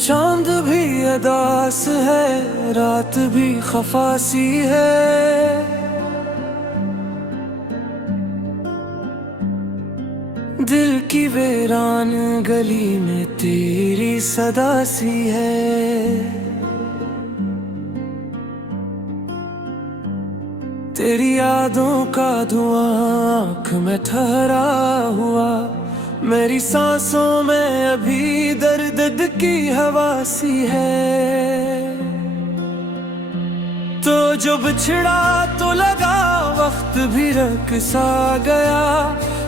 चांद भी अदास है, रात भी खफासी है। दिल की वीरान गली में तेरी सदा सी है। तेरी यादों का धुआं आँख में ठहरा हुआ, मेरी सांसों में अभी दर्द की हवा सी है। तो जो बिछड़ा तो लगा, वक्त भी रख सा गया।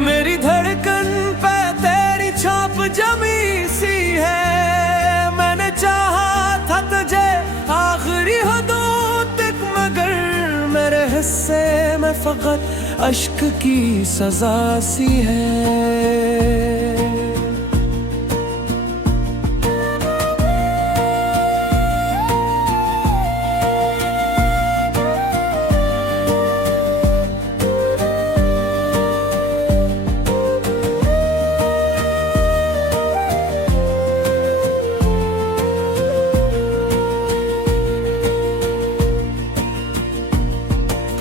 मेरी धड़कन पे तेरी छाप जमी सी है। मैंने चाहा था तुझे आखिरी हदों तक, मगर मेरे हिस्से में फकत अश्क की सजा सी है।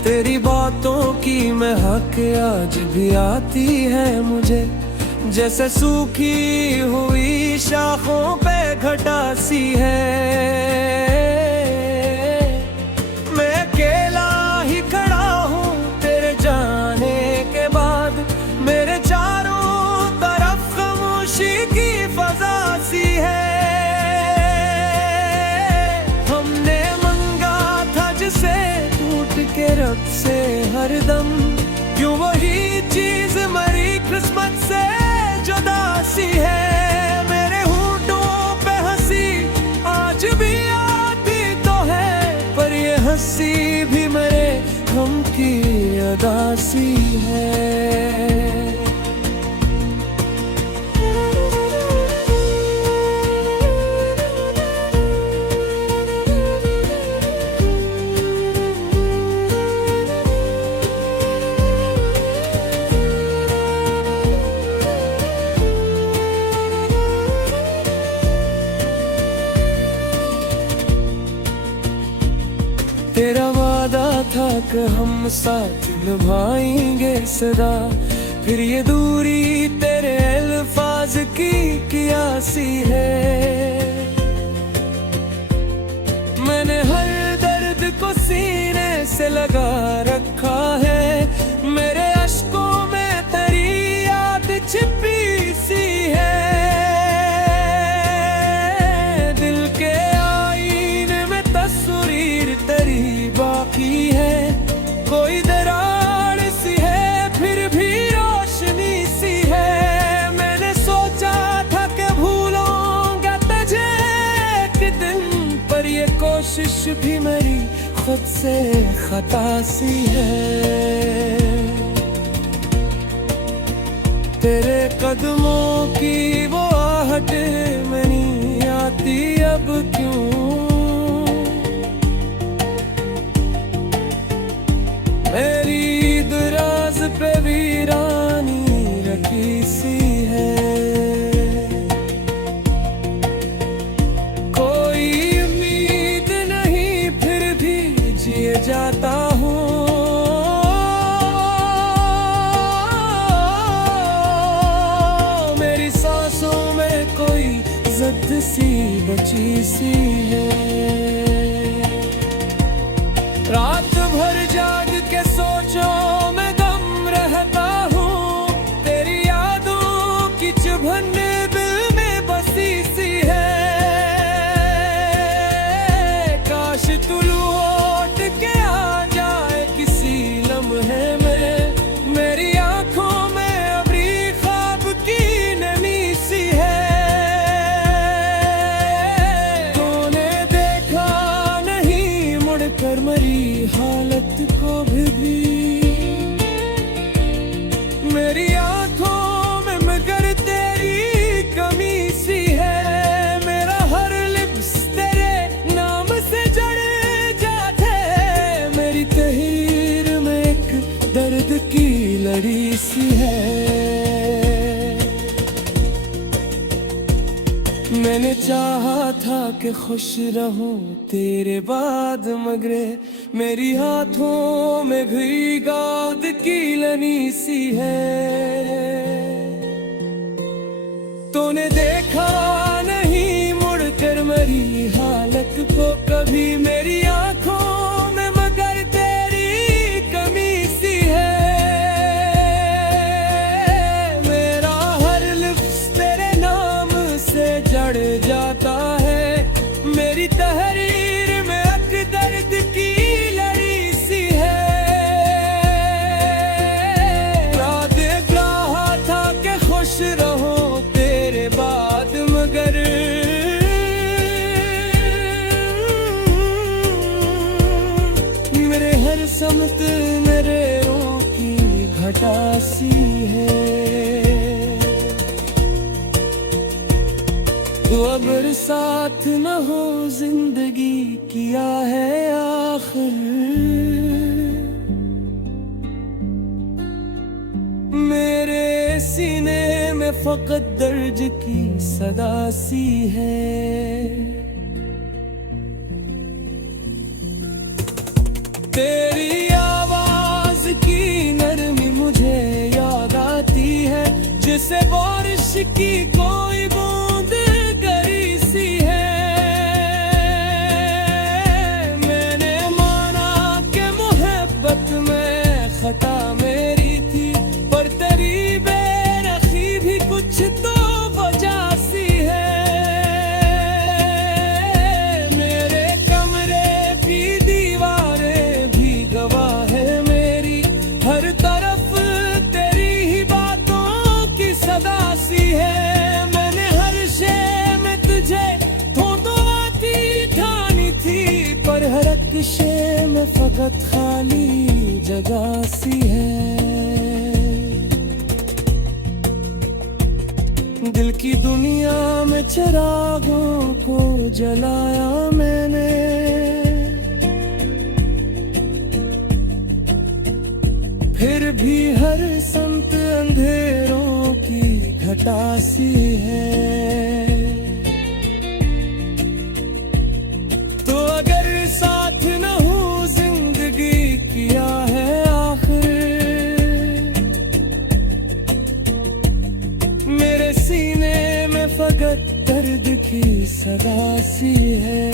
तेरी बातों की महक आज भी आती है मुझे, जैसे सूखी हुई शाखों पे घटा सी है। मैं अकेला ही खड़ा हूँ तेरे जाने के बाद, मेरे चारों तरफ खामोशी की फजा सी है। हमने मंगा था जिसे के रब से हरदम, क्यों वही चीज मरी किस्मत से जुदा सी है। मेरे होठों पे हंसी आज भी आती तो है, पर ये हंसी भी मेरे गम की अदा सी है। तेरा वादा था कि हम साथ निभाएंगे सदा, फिर ये दूरी तेरे अल्फाज की कियासी है। मैंने हर दर्द को सीने से लगा रखा है, मेरे अश्कों में तेरी याद छिपी सी है। दिल के आईने में तस्वीर तेरी बाकी है, कोई दरार सी है फिर भी रोशनी सी है। मैंने सोचा था कि भूलूंगा तुझे एक दिन, पर ये कोशिश भी मेरी खुद से खता सी है। तेरे कदमों की वो आहट में नहीं आती अब क्यों। मेरी दराज पे वीरानी रखी सी है, कोई उम्मीद नहीं फिर भी जिए जाता हूँ। मेरी सांसों में कोई जिद सी बची सी है। रात भर जाग के सोचो मैं गम रहता हूँ, तेरी यादों की चुभन दिल में बसी सी है। काश तू लौट के आ जाए किसी लम्हे में, मेरी आंखों में अभी ख्वाब की नमी सी है। तूने देखा नहीं मुड़कर मरी हालत को भी, मेरी आंखों में मगर तेरी कमी सी है। मेरा हर लिप्स तेरे नाम से जड़ जाते, मेरी तहरीर में एक दर्द की लड़ी सी है। मैंने चाहा था कि खुश रहूं तेरे बाद, मगरे मेरी हाथों में भी गाद की लनी सी है। तूने देखा नहीं मुड़कर मेरी हालत को कभी मेरी आंखों में, मगर तेरी कमी सी है। मेरा हर लफ्ज़ तेरे नाम से जड़ जाता है, मेरी तहरीर में अक दर्द की लड़ी सी है। ना देख रहा था कि खुश रहो तेरे बाद, मगर मेरे हर समत मेरे रूह की घटा सी है। तो अब साथ न हो जिंदगी किया है आखिर, मेरे सीने में फकत दर्द की सदा सी है। तेरी आवाज की नरमी मुझे याद आती है, जिसे बारिश की कोई बूंद गरी सी है। मैंने माना कि मोहब्बत में खता मेरी थी, पर तेरी बेरखी भी कुछ तो वजह सी है। मेरे कमरे की दीवारें भी गवाह है मेरी, हर तरफ तेरी ही बातों की सदा सी है। मैंने हर शे में तुझे थोड़ी ठानी थी, पर हर एक शे में फकत खाली जगह सी है। दिल की दुनिया में चिरागों को जलाया मैंने, फिर भी हर संत अंधेरों की घटा सी है। तो अगर साथ न हो जिंदगी किया है आखिर, मेरे सीने में फकत दर्द की सदा सी है।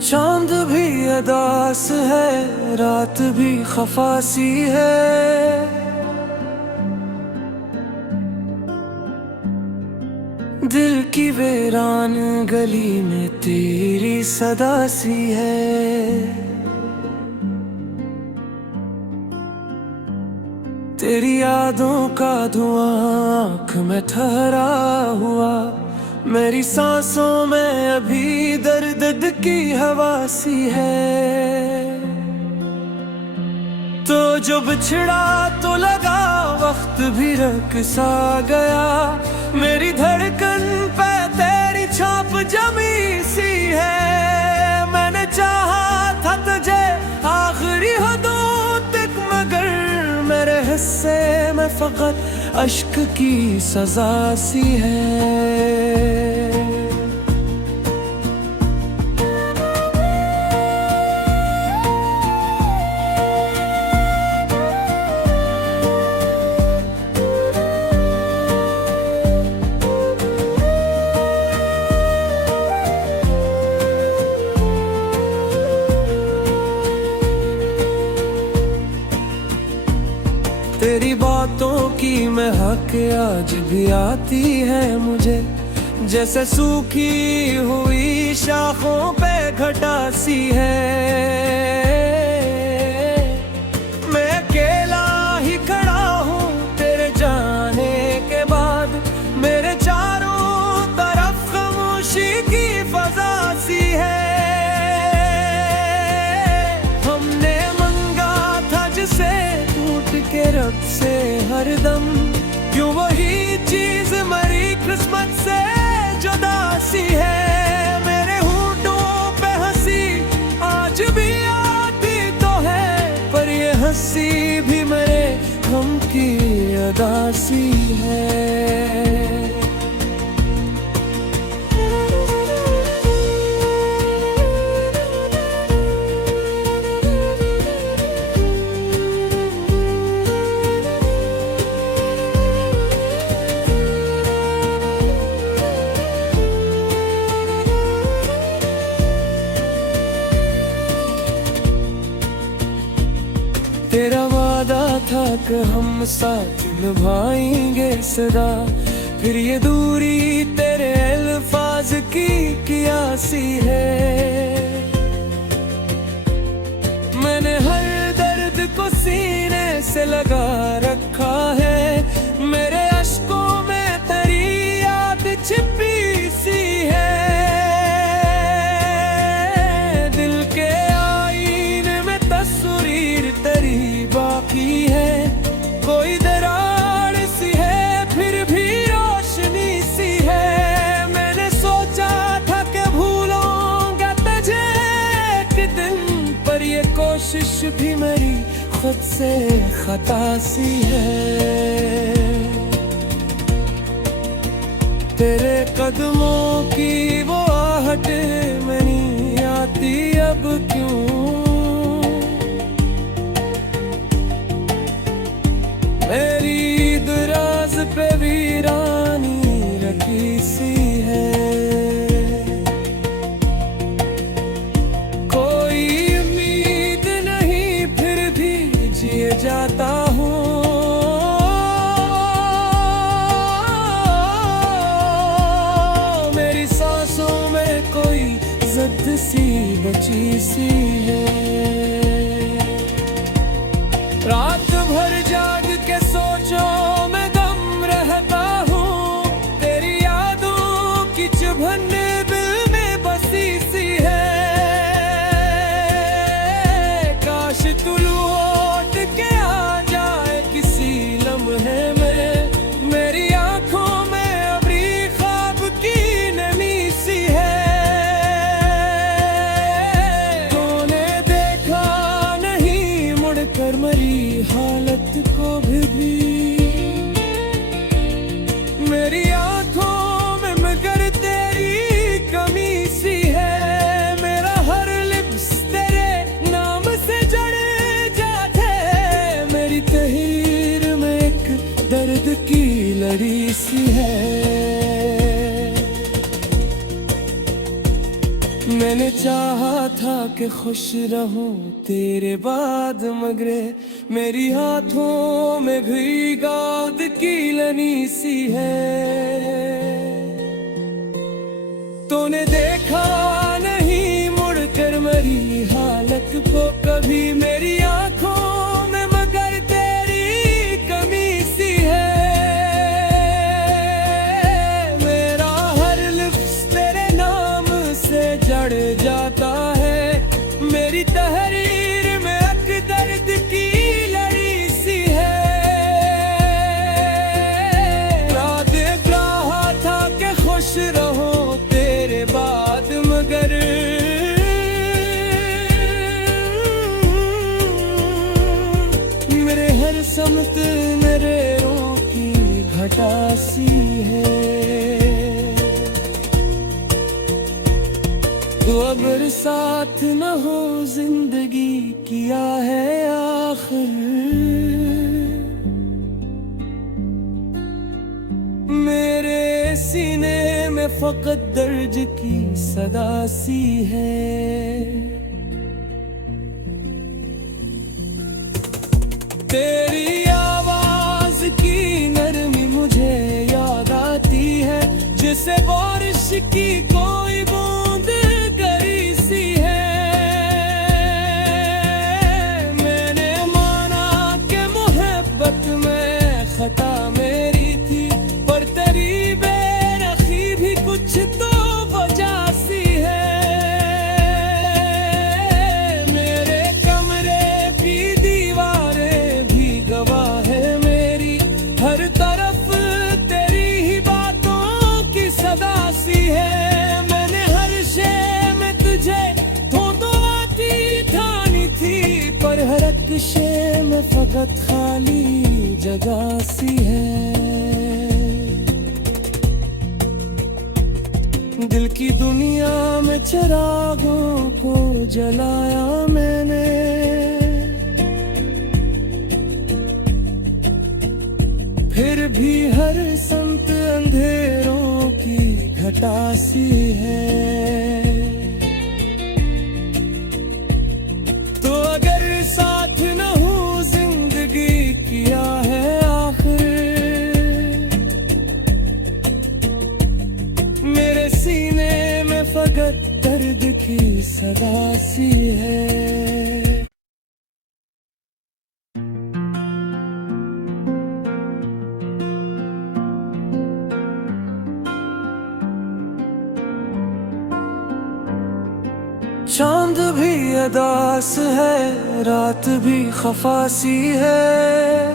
चांद भी अदास है, रात भी खफासी है। दिल की वीरान गली में तेरी सदा सी है। तेरी यादों का धुआं आँख में ठहरा हुआ, मेरी सांसों में अभी दर्द की हवा सी है। तो जो बिछड़ा तो लगा वक्त भी रक सा गया, मेरी धड़कन पे तेरी छाप जमी सी है। मैंने चाहा था तुझे आखिरी हदों तक, मगर मेरे हिस्से में फकत अश्क की सजा सी है। तेरी बातों की महक आज भी आती है मुझे, जैसे सूखी हुई शाखों पे घटा सी है। मैं अकेला ही खड़ा हूँ तेरे जाने के बाद, मेरे चारों तरफ खामोशी की फजा सी है। हमने मंगा था जिसे टूट के रब से हरदम, क्यों वही चीज मरी किस्मत से जुदा सी है। मेरे होंठों पे हंसी सी भी मेरे हम की अदासी है। तेरा वादा था कि हम साथ निभाएंगे सदा, फिर ये दूरी तेरे अल्फाज की कियासी है। मैंने हर दर्द को सीने से लगा रखा है, मेरे अश्कों में तेरी याद छिपी सी है। दिल के आईने में तस्वीर तेरी बाकी है, कोई दरार सी है फिर भी रोशनी सी है। मैंने सोचा था कि भूलूंगा तुझे एक दिन, पर ये कोशिश भी मेरी खुद से खता सी है। तेरे कदमों की वो आहट में नहीं आती अब क्यों, मेरी दराज पे वीरानी रखी सी है। कोई उम्मीद नहीं फिर भी जिए जाता हूँ, मेरी सांसों में कोई जिद सी बची सी है। रात भर जाग के सोचो मैं गम रहता हूँ, तेरी यादों की चुभन दिल में बसी सी है। काश तू लौट के आ जाए किसी लम्हे में, मेरी आंखों में अभी ख्वाब की नमी सी है। तूने देखा नहीं मुड़कर मेरी हालत को भी, मेरी आंखों में मगर तेरी कमी सी है। मेरा हर लिप्स तेरे नाम से जड़ जाते, मेरी तहरीर में एक दर्द की लड़ी सी है। मैंने चाहा था कि खुश रहूं तेरे बाद, मगर मेरी हाथों में भी गाद की लनी सी है। तूने देखा नहीं मुड़कर मेरी हालत को कभी, मेरी आंखों में मगर तेरी कमी सी है। मेरा हर लफ्ज़ तेरे नाम से जड़ जाता है, मेरी तहरीर में एक दर्द की लड़ी सी है। रात रहा था कि खुश रहो तेरे बाद, मगर मेरे हर समत मेरे रों की घटा सी है। तो अब साथ न हो जिंदगी किया है आखिर, मेरे सीने में फकत दर्द की सदा सी है। तेरी आवाज की नरमी मुझे याद आती है, जिसे बारिश की कोई बूंद गरी सी है। मैंने माना कि मोहब्बत में खता मेरी थी, पर तेरी बेरखी भी कुछ तो वजह सी है। मेरे कमरे की दीवारें भी गवाह है मेरी, हर तरफ तेरी ही बातों की सदा सी है। पर हर नक्शे में फकत खाली जगह सी है। दिल की दुनिया में चिरागों को जलाया मैंने, फिर भी हर संत अंधेरों की घटा सी है। तो अगर साथ न हो जिंदगी किया है आखिर, मेरे सीने में फकत दर्द की सदा सी है। चांद भी अदास है, रात भी खफासी है।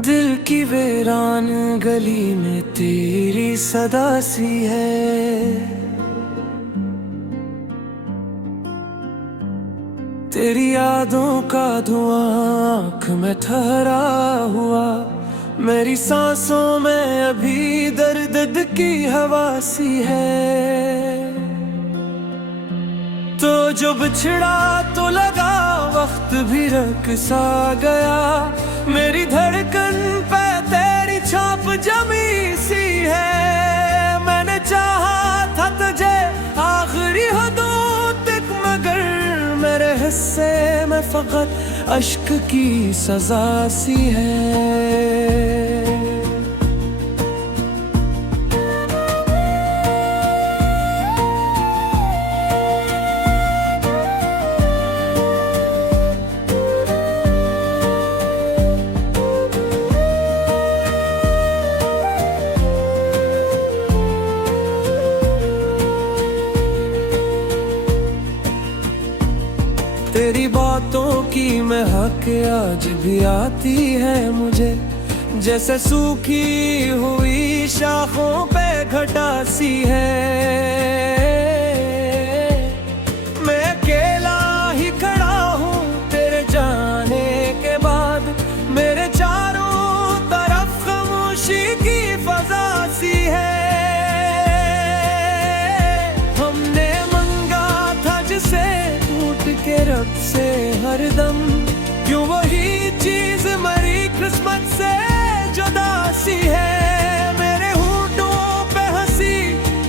दिल की वीरान गली में तेरी सदा सी है। तेरी यादों का धुआं आँख में ठहरा हुआ, मेरी सांसों में अभी दर्द की हवा सी है। तो जो बिछड़ा तो लगा वक्त भी रख सा गया, मेरी धड़कन पे तेरी छाप जमी सी है। मैंने चाहा था तुझे आखिरी हदों तक, मगर मेरे हिस्से में फकत अश्क की सजा सी है। तेरी बातों की महक आज भी आती है मुझे, जैसे सूखी हुई शाखों पे घटा सी है। मैं अकेला ही खड़ा हूँ तेरे जाने के बाद, मेरे चारों तरफ खामोशी की फजा सी है। हमने मंगा था जिसे के रब से हरदम, क्यों वही चीज मरी किस्मत से जुदा सी है। मेरे होठों पे हंसी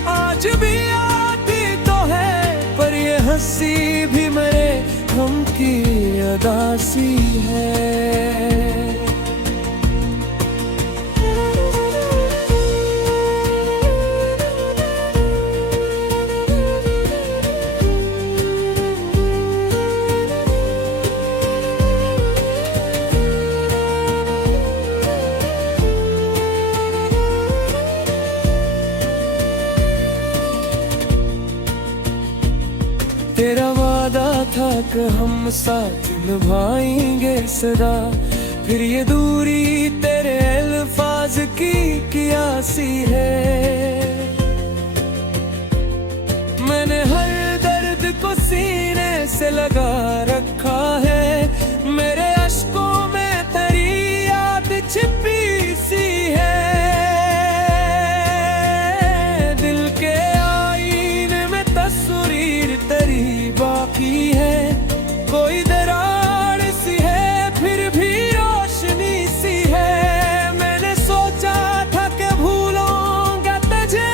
आज भी आती तो है, पर ये हंसी भी मेरे गम की अदा सी है। तेरा वादा था कि हम साथ निभाएंगे सदा, फिर ये दूरी तेरे अल्फाज की कियासी है। मैंने हर दर्द को सीने से लगा रखा है, मेरे अश्कों में तेरी याद छिपी सी है। दिल के आईने में तस्वीर तेरी बाकी है, कोई दरार सी है फिर भी रोशनी सी है। मैंने सोचा था कि भूलूंगा तुझे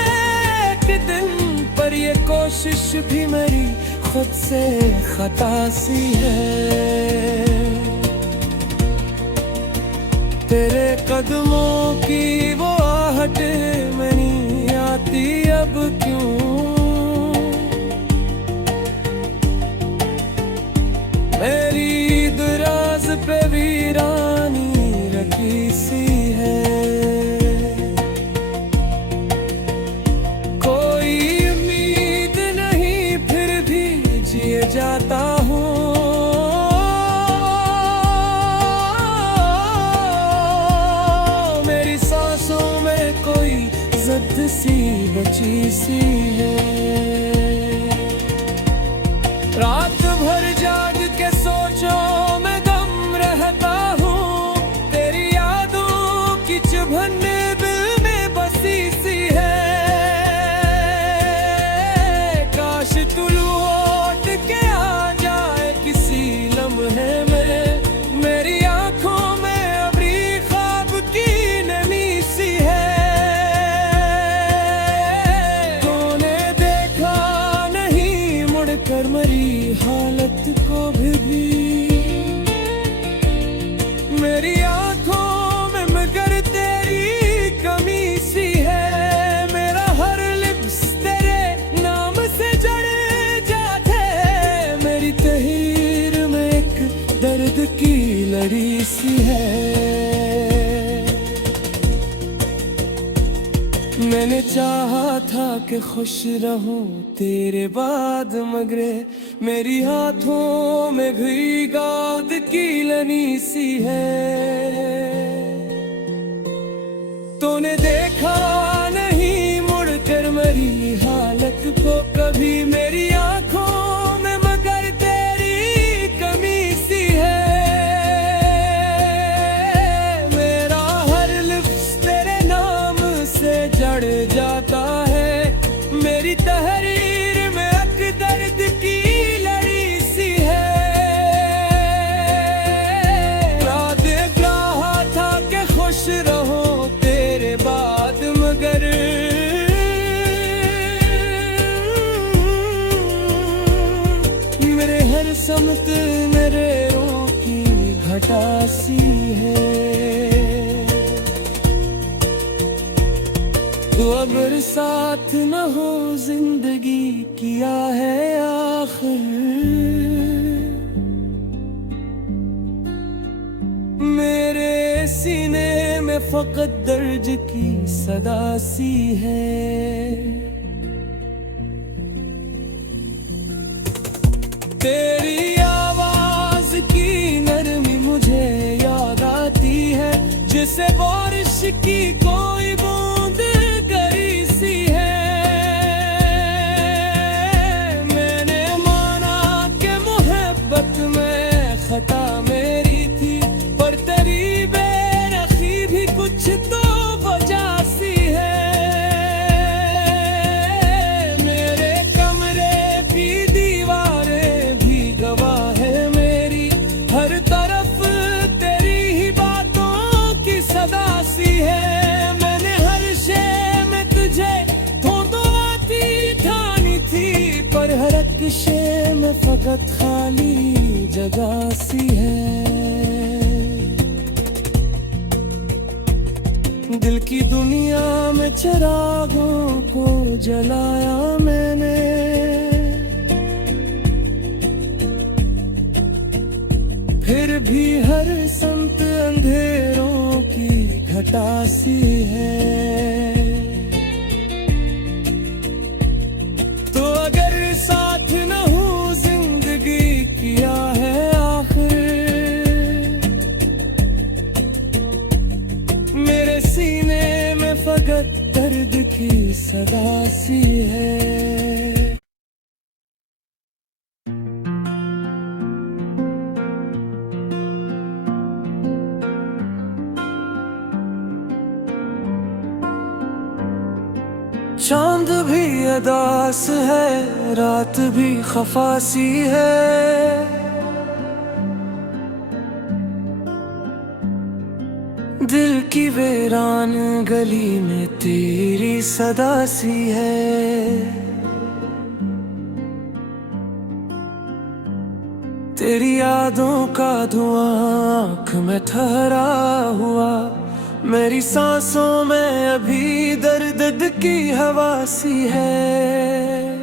एक दिन, पर ये कोशिश भी मेरी खुद से खता सी है। तेरे कदमों की वो आहट में नहीं आती अब क्यों, मेरी दराज पे वीरानी रखी सी है। कोई उम्मीद नहीं फिर भी जिए जाता हूँ, मेरी सांसों में कोई जिद सी बची सी है। कर मेरी हालत को भी मेरी आंखों में मगर तेरी कमी सी है। मेरा हर लिप्स तेरे नाम से जड़ जाते, मेरी तहरीर में एक दर्द की लड़ी सी है। मैंने चाहा था कि खुश रहूं तेरे बाद, मगर मेरी हाथों में घी गाद की लनी सी है। तूने देखा नहीं मुड़कर मेरी हालत को कभी, मेरी आंखों में मगर तेरी कमी सी है। मेरा हर लिप्स तेरे नाम से जड़ जाता है, मेरी तहरीर में एक दर्द की लड़ी सी है। रात चाहा था कि खुश रहो तेरे बाद, मगर मेरे हर समत नरेरों की घटा सी है। तो अगर साथ न हो जिंदगी किया है आखिर, मेरे सीने में फकत दर्द की सदा सी है। तेरी आवाज की नरमी मुझे याद आती है, जिसे बारिश की कोई बूंद करी सी है। मैंने माना कि मोहब्बत में खता मेरी थी, पर तेरी बेरखी भी कुछ तो वजह सी है। मेरे कमरे की दीवारें भी गवाह है मेरी, हर तरफ तेरी ही बातों की सदा सी है। मैंने हर शे में तुझे थोड़ो आती ठानी थी, पर हर एक शे में फकत खाली जगह सी है। दिल की दुनिया में चिरागों को जलाया मैंने, फिर भी हर संत अंधेरों की घटा सी है। तो अगर साथ न हो जिंदगी किया है आखिर, मेरे सीने में फकत दर्द की सदा सी है। चांद भी अदास है, रात भी खफासी है। दिल की वीरान गली में तेरी सदा सी है। तेरी यादों का धुआं आँख में ठहरा हुआ, मेरी सांसों में अभी दर्द की हवा सी है।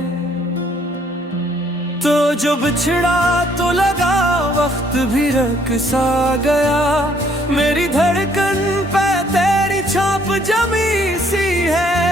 तो जो बिछड़ा तो लगा वक्त भी रख सा गया, मेरी धड़कन पे तेरी छाप जमी सी है।